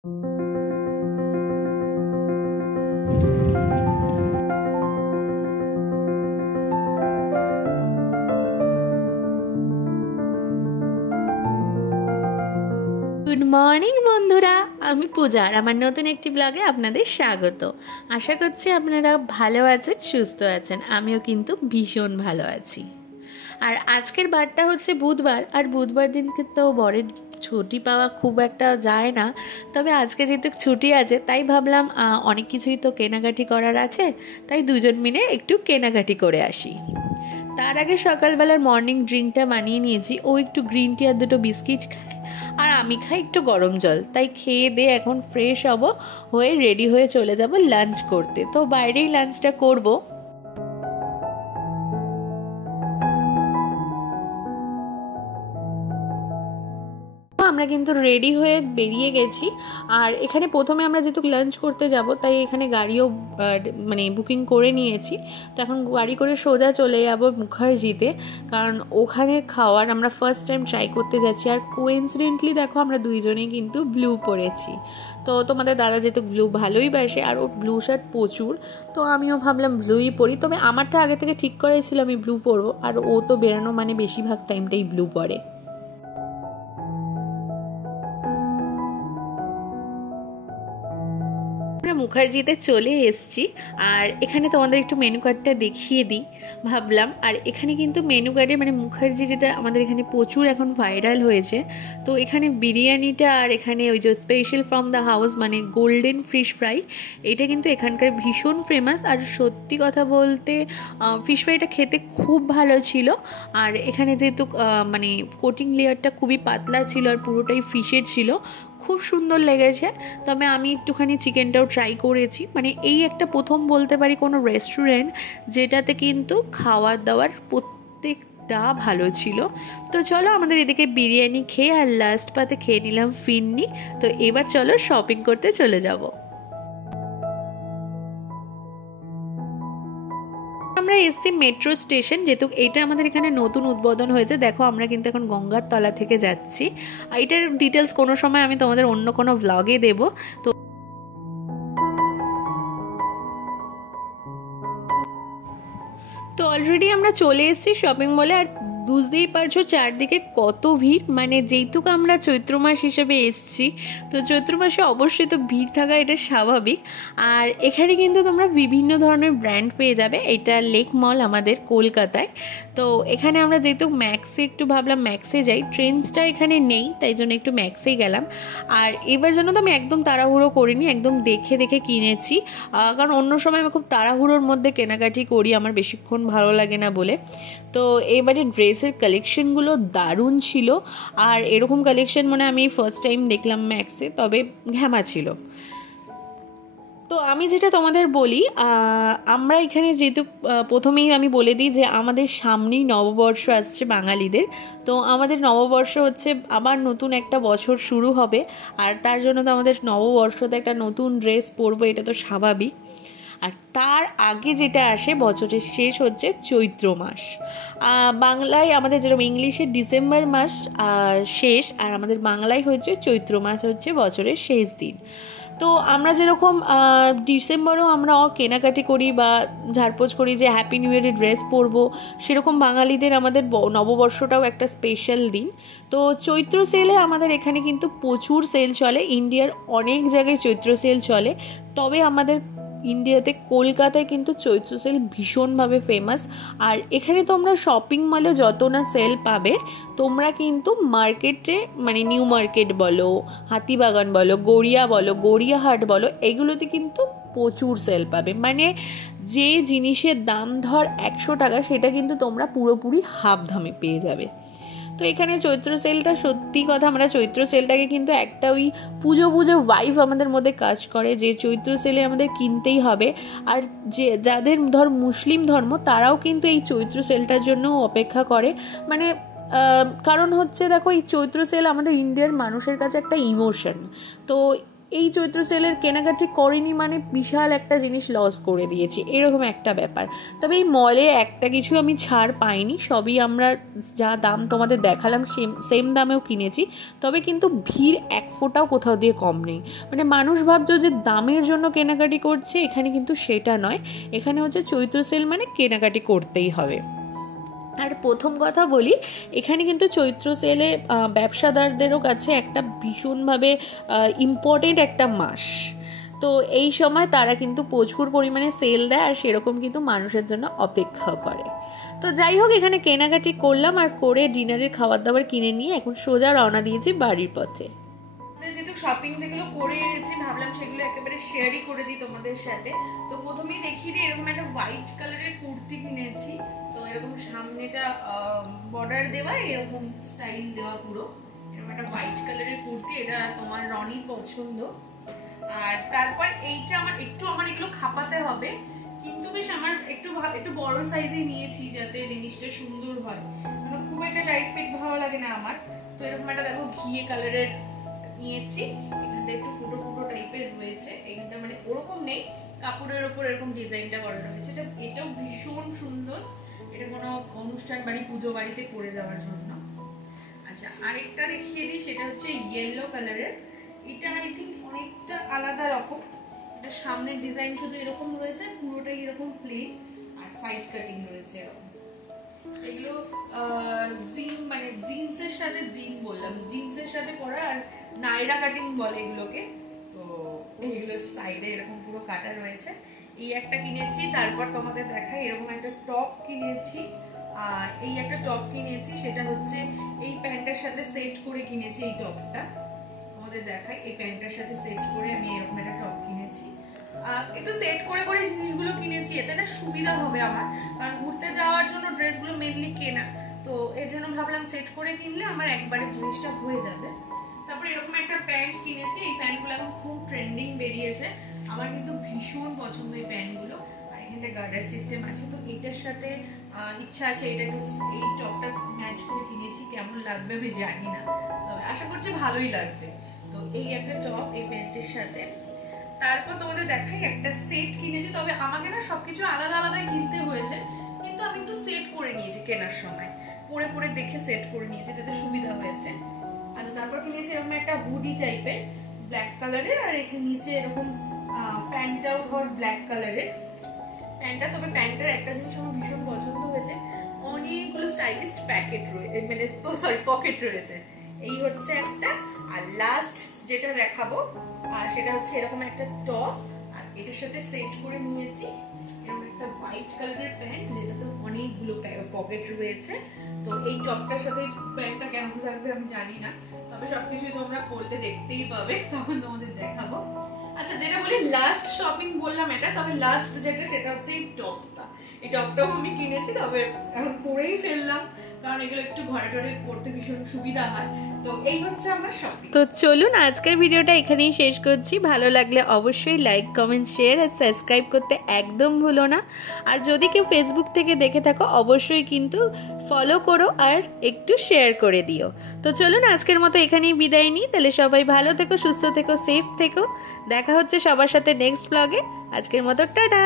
Good morning বন্ধুরা, আমি পূজা আর আমার নতুন একটি ব্লগে আপনাদের স্বাগত। আশা করছি আপনারা ভালো আছেন, সুস্থ আছেন। আমিও কিন্তু ভীষণ ভালো আছি। আর আজকের বারটা হচ্ছে বুধবার, আর বুধবার দিনকে তো বরের ছুটি পাওয়া খুব একটা যায় না। তবে আজকে যেহেতু ছুটি আছে তাই ভাবলাম অনেক কিছুই তো কেনাকাটি করার আছে, তাই দুজন মিলে একটু কেনাকাটি করে আসি। তার আগে সকালবেলার মর্নিং ড্রিঙ্কটা বানিয়ে নিয়েছি। ও একটু গ্রিন টি আর দুটো বিস্কিট খায়, আর আমি খাই একটু গরম জল। তাই খেয়ে দিয়ে এখন ফ্রেশ হব, হয়ে রেডি হয়ে চলে যাব লাঞ্চ করতে। তো বাইরেই লাঞ্চটা করব। আমরা কিন্তু রেডি হয়ে বেরিয়ে গেছি। আর এখানে প্রথমে আমরা যেহেতু লাঞ্চ করতে যাব, তাই এখানে গাড়িও মানে বুকিং করে নিয়েছি। তো এখন গাড়ি করে সোজা চলে যাব মুখার্জিতে, কারণ ওখানে খাওয়ার আমরা ফার্স্ট টাইম ট্রাই করতে যাচ্ছি। আর কোইন্সিডেন্টলি দেখো আমরা দুইজনেই কিন্তু ব্লু পরেছি। তো তোমাদের দাদা যেহেতু ব্লু ভালোই বাসে, আর ওর ব্লু শার্ট প্রচুর, তো আমিও ভাবলাম ব্লুই পরি। তবে আমারটা আগে থেকে ঠিক করেছিল আমি ব্লু পরবো, আর ও তো বেরানো মানে বেশিরভাগ টাইমটাই ব্লু পরে। আমরা মুখার্জিতে চলে এসেছি, আর এখানে তোমাদের একটু মেনু কার্ডটা দেখিয়ে দিই ভাবলাম। আর এখানে কিন্তু মেনু কার্ডে মানে মুখার্জি যেটা আমাদের এখানে প্রচুর এখন ভাইরাল হয়েছে, তো এখানে বিরিয়ানিটা আর এখানে ওই যে স্পেশাল ফ্রম দ্য হাউস মানে গোল্ডেন ফিশ ফ্রাই, এটা কিন্তু এখানকার ভীষণ ফেমাস। আর সত্যি কথা বলতে ফিশ ফ্রাইটা খেতে খুব ভালো ছিল। আর এখানে যেহেতু মানে কোটিং লেয়ারটা খুবই পাতলা ছিল আর পুরোটাই ফিশের ছিল, খুব সুন্দর লেগেছে। তবে আমি একটুখানি চিকেনটাও ট্রাই করেছি। মানে এই একটা প্রথম বলতে পারি কোনো রেস্টুরেন্ট যেটাতে কিন্তু খাওয়ার দাওয়ার প্রত্যেকটা ভালো ছিল। তো চলো আমাদের এদিকে বিরিয়ানি খেয়ে আর লাস্ট পাতে খেয়ে নিলাম ফিরনি। তো এবার চলো শপিং করতে চলে যাব। আমরা এসছি মেট্রো স্টেশন, যেহেতু এটা আমাদের এখানে নতুন উদ্বোধন হয়েছে। দেখো আমরা কিন্তু এখন গঙ্গার তলা থেকে যাচ্ছি। এটার ডিটেলস কোনো সময় আমি তোমাদের অন্য কোনো ব্লগে দেবো। তো অলরেডি আমরা চলে এসেছি শপিং মলে। আর বুঝতেই পারছো চারদিকে কত ভিড়। মানে যেহেতুক আমরা চৈত্র মাস হিসেবে এসেছি, তো চৈত্র মাসে অবশ্যই তো ভিড় থাকা এটা স্বাভাবিক। আর এখানে কিন্তু তোমরা বিভিন্ন ধরনের ব্র্যান্ড পেয়ে যাবে। এটা লেক মল আমাদের কলকাতায়। তো এখানে আমরা যেহেতু ম্যাক্সে একটু ভাবলাম ম্যাক্সে যাই, ট্রেন্ডসটা এখানে নেই তাই জন্য একটু ম্যাক্সেই গেলাম। আর এবার যেন তো আমি একদম তাড়াহুড়ো করিনি, একদম দেখে দেখে কিনেছি। কারণ অন্য সময় আমি খুব তাড়াহুড়োর মধ্যে কেনাকাটি করি, আমার বেশিক্ষণ ভালো লাগে না বলে। তো এবারে ড্রেসের কালেকশনগুলো দারুণ ছিল। আর এরকম কালেকশন মানে আমি ফার্স্ট টাইম দেখলাম ম্যাক্সে, তবে ঘ্যামা ছিল। তো আমি যেটা তোমাদের বলি, আমরা এখানে যেহেতু প্রথমেই আমি বলে দিই যে আমাদের সামনেই নববর্ষ আসছে বাঙালিদের। তো আমাদের নববর্ষ হচ্ছে আবার নতুন একটা বছর শুরু হবে, আর তার জন্য তো আমাদের নববর্ষতে একটা নতুন ড্রেস পরবো, এটা তো স্বাভাবিক। আর তার আগে যেটা আসে বছরের শেষ হচ্ছে চৈত্র মাস। বাংলায় আমাদের যেরকম ইংলিশে ডিসেম্বর মাস শেষ, আর আমাদের বাংলায় হচ্ছে চৈত্র মাস হচ্ছে বছরের শেষ দিন। তো আমরা যেরকম ডিসেম্বরেও আমরা কেনাকাটি করি বা ঝাড়পোছ করি যে হ্যাপি নিউ ইয়ারের ড্রেস পরবো, সেরকম বাঙালিদের আমাদের নববর্ষটাও একটা স্পেশাল দিন। তো চৈত্র সেলে আমাদের এখানে কিন্তু প্রচুর সেল চলে, ইন্ডিয়ার অনেক জায়গায় চৈত্র সেল চলে। তবে আমাদের ইন্ডিয়াতে কলকাতায় কিন্তু চৈত্র সেল ভীষণভাবে ফেমাস। আর এখানে তোমরা শপিং মলে যত না সেল পাবে, তোমরা কিন্তু মার্কেটে মানে নিউ মার্কেট বলো, হাতিবাগান বলো, গড়িয়া বলো, গড়িয়াহাট বলো, এগুলোতে কিন্তু প্রচুর সেল পাবে। মানে যে জিনিসের দাম ধর 100 টাকা, সেটা কিন্তু তোমরা পুরোপুরি হাফ দামে পেয়ে যাবে। তো এখানে চৈত্র সেলটা সত্যি কথা, আমরা চৈত্র সেলটাকে কিন্তু একটা ওই পুজো পুজো ভাইব আমাদের মধ্যে কাজ করে, যে চৈত্র সেলে আমাদের কিনতেই হবে। আর যে যাদের ধর মুসলিম ধর্ম, তারাও কিন্তু এই চৈত্র সেলটার জন্য অপেক্ষা করে। মানে কারণ হচ্ছে দেখো, এই চৈত্র সেল আমাদের ইন্ডিয়ার মানুষের কাছে একটা ইমোশন। তো এই চৈত্র সেলের কেনাকাটি করিনি মানে বিশাল একটা জিনিস লস করে দিয়েছি, এরকম একটা ব্যাপার। তবে এই মলে একটা কিছু আমি ছাড় পাইনি, সবই আমরা যা দাম তোমাদের দেখালাম সেম দামেও কিনেছি। তবে কিন্তু ভিড় এক ফোঁটাও কোথাও দিয়ে কম নেই। মানে মানুষ ভাবছো যে দামের জন্য কেনাকাটি করছে, এখানে কিন্তু সেটা নয়। এখানে হচ্ছে চৈত্র সেল মানে কেনাকাটি করতেই হবে। আর প্রথম কথা বলি, এখানে কিন্তু চৈত্র সেলে ব্যবসাদারদেরও কাছে একটা ভীষণভাবে ইম্পর্টেন্ট একটা মাস। তো এই সময় তারা কিন্তু প্রচুর পরিমাণে সেল দেয়, আর সেরকম কিন্তু মানুষের জন্য অপেক্ষা করে। তো যাই হোক, এখানে কেনাকাটি করলাম, আর করে ডিনারের খাবার দাবার কিনে নিয়ে এখন সোজা রওনা দিয়েছি বাড়ির পথে। যেহেতু শপিং যেগুলো করে এনেছি, ভাবলাম সেগুলো একেবারে শেয়ারই করে দিই তোমাদের সাথে। তো প্রথমেই দেখিয়ে দিই, এরকম একটা হোয়াইট কালারের কুর্তি কিনেছি। তো এরকম সামনেটা বর্ডার দেওয়া, এরকম স্টাইল দেওয়া পুরো, এরকম একটা হোয়াইট কালারের কুর্তি। এটা তোমার রনির পছন্দ। আর তারপর এইটা আমার এগুলো খাপাতে হবে, কিন্তু বেশ আমার একটু বড় সাইজে নিয়েছি যাতে জিনিসটা সুন্দর হয়, মানে খুব একটা টাইট ফিট ভালো লাগে না আমার। তো এরকম একটা দেখো ঘিয়ে কালারের নিয়েছি, এখানটা একটু ফুটো ফুটো টাইপের রয়েছে, এখানটা মানে ওরকম নেই, কাপড়ের উপর এরকম ডিজাইনটা করানো হয়েছে। এটাও ভীষণ সুন্দর, এটা কোনো অনুষ্ঠান বাড়ি পুজো বাড়িতে পরে যাওয়ার জন্য। আচ্ছা, আরেকটা দেখিয়ে দিই, সেটা হচ্ছে ইয়েলো কালারের। এটা আই থিঙ্ক অনেকটা আলাদা রকম। এটা সামনের ডিজাইন শুধু এরকম রয়েছে, পুরোটাই এরকম প্লেন, আর সাইড কাটিং রয়েছে এরকম। এগুলো মানে জিন্সের সাথে জিন্সের সাথে পরা, আর নাইরা কাটিং বলে এগুলোকে। তো এগুলোর সাইডে এরকম পুরো কাটা রয়েছে। এই একটা কিনেছি। তারপর তোমাদের দেখাই, এরকম একটা টপ কিনেছি। এই একটা টপ কিনেছি, সেটা হচ্ছে এই প্যান্টটার সাথে সেট করে কিনেছি। এই টপটা তোমাদের দেখাই, এই প্যান্টটার সাথে সেট করে আমি এরকম একটা টপ কিনেছি। একটু সেট করে করে জিনিসগুলো কিনেছি, এতে না সুবিধা হবে আমার, কারণ ঘুরতে যাওয়ার জন্য ড্রেসগুলো মেনলি কেনা। তো এর জন্য ভাবলাম সেট করে কিনলে আমার একবারে জিনিসটা হয়ে যাবে। তারপরে এরকম একটা প্যান্ট কিনেছি। এই প্যান্টগুলো এখন খুব ট্রেন্ডিং বেরিয়েছে, আমার কিন্তু ভীষণ পছন্দ এই প্যান্টগুলো। আর এখানটা গার্ডার সিস্টেম আছে, তো এটার সাথে ইচ্ছা আছে এটা একটু এই টপটা ম্যাচ করে কিনেছি। কেমন লাগবে আমি জানি না, তবে আশা করছি ভালোই লাগবে। তো এই একটা টপ এই প্যান্টের সাথে। তারপর তোমাদের দেখাই, একটা সেট কিনেছি। তবে আমাকে না সবকিছু আলাদা আলাদা কিনতে হয়েছে, কিন্তু আমি একটু সেট করে নিয়েছি কেনার সময়, পরে পরে দেখে সেট করে নিয়েছি, তাতে সুবিধা হয়েছে। আচ্ছা, তারপর কিনেছি এরকম একটা হুডি টাইপের ব্ল্যাক কালারের, আর এখানে নিচে এরকম প্যান্টটাও ধর ব্ল্যাক কালারের প্যান্টটা। তবে প্যান্টটার একটা জিনিস আমার ভীষণ পছন্দ হয়েছে, অনেকগুলো স্টাইলিশ পকেট রয়েছে। এই হচ্ছে একটা। আর লাস্ট যেটা দেখাবো সেটা হচ্ছে এরকম একটা টপ, আর এটার সাথে সেট করে নিয়েছি এরকম একটা হোয়াইট কালারের প্যান্ট, যেটাতে অনেকগুলো পকেট রয়েছে। তো এই টপটার সাথে প্যান্টটা কেমন লাগবে আমি জানি না, তবে সবকিছুই তোমরা পরলে দেখতেই পাবে, তখন তোমাদের দেখাবো। আচ্ছা, যেটা বলি লাস্ট শপিং বললাম এটা, তবে লাস্ট যেটা সেটা হচ্ছে এই টপটা। এই টপটাও আমি কিনেছি, তবে এখন পরেই ফেললাম, কারণ এগুলো একটু ঘরে টরে পড়তে ভীষণ সুবিধা হয়। তো এই হচ্ছে আমার শপিং। তো চলুন আজকের ভিডিওটা এখানেই শেষ করছি। ভালো লাগলে অবশ্যই লাইক, কমেন্ট, শেয়ার আর সাবস্ক্রাইব করতে একদম ভুলো না। আর যদি কেউ ফেসবুক থেকে দেখে থাকো, অবশ্যই কিন্তু ফলো করো আর একটু শেয়ার করে দিও। তো চলুন আজকের মতো এখানেই বিদায় নিই। তাহলে সবাই ভালো থেকো, সুস্থ থেকো, সেফ থেকো। দেখা হচ্ছে সবার সাথে নেক্সট ব্লগে। আজকের মতো টাটা।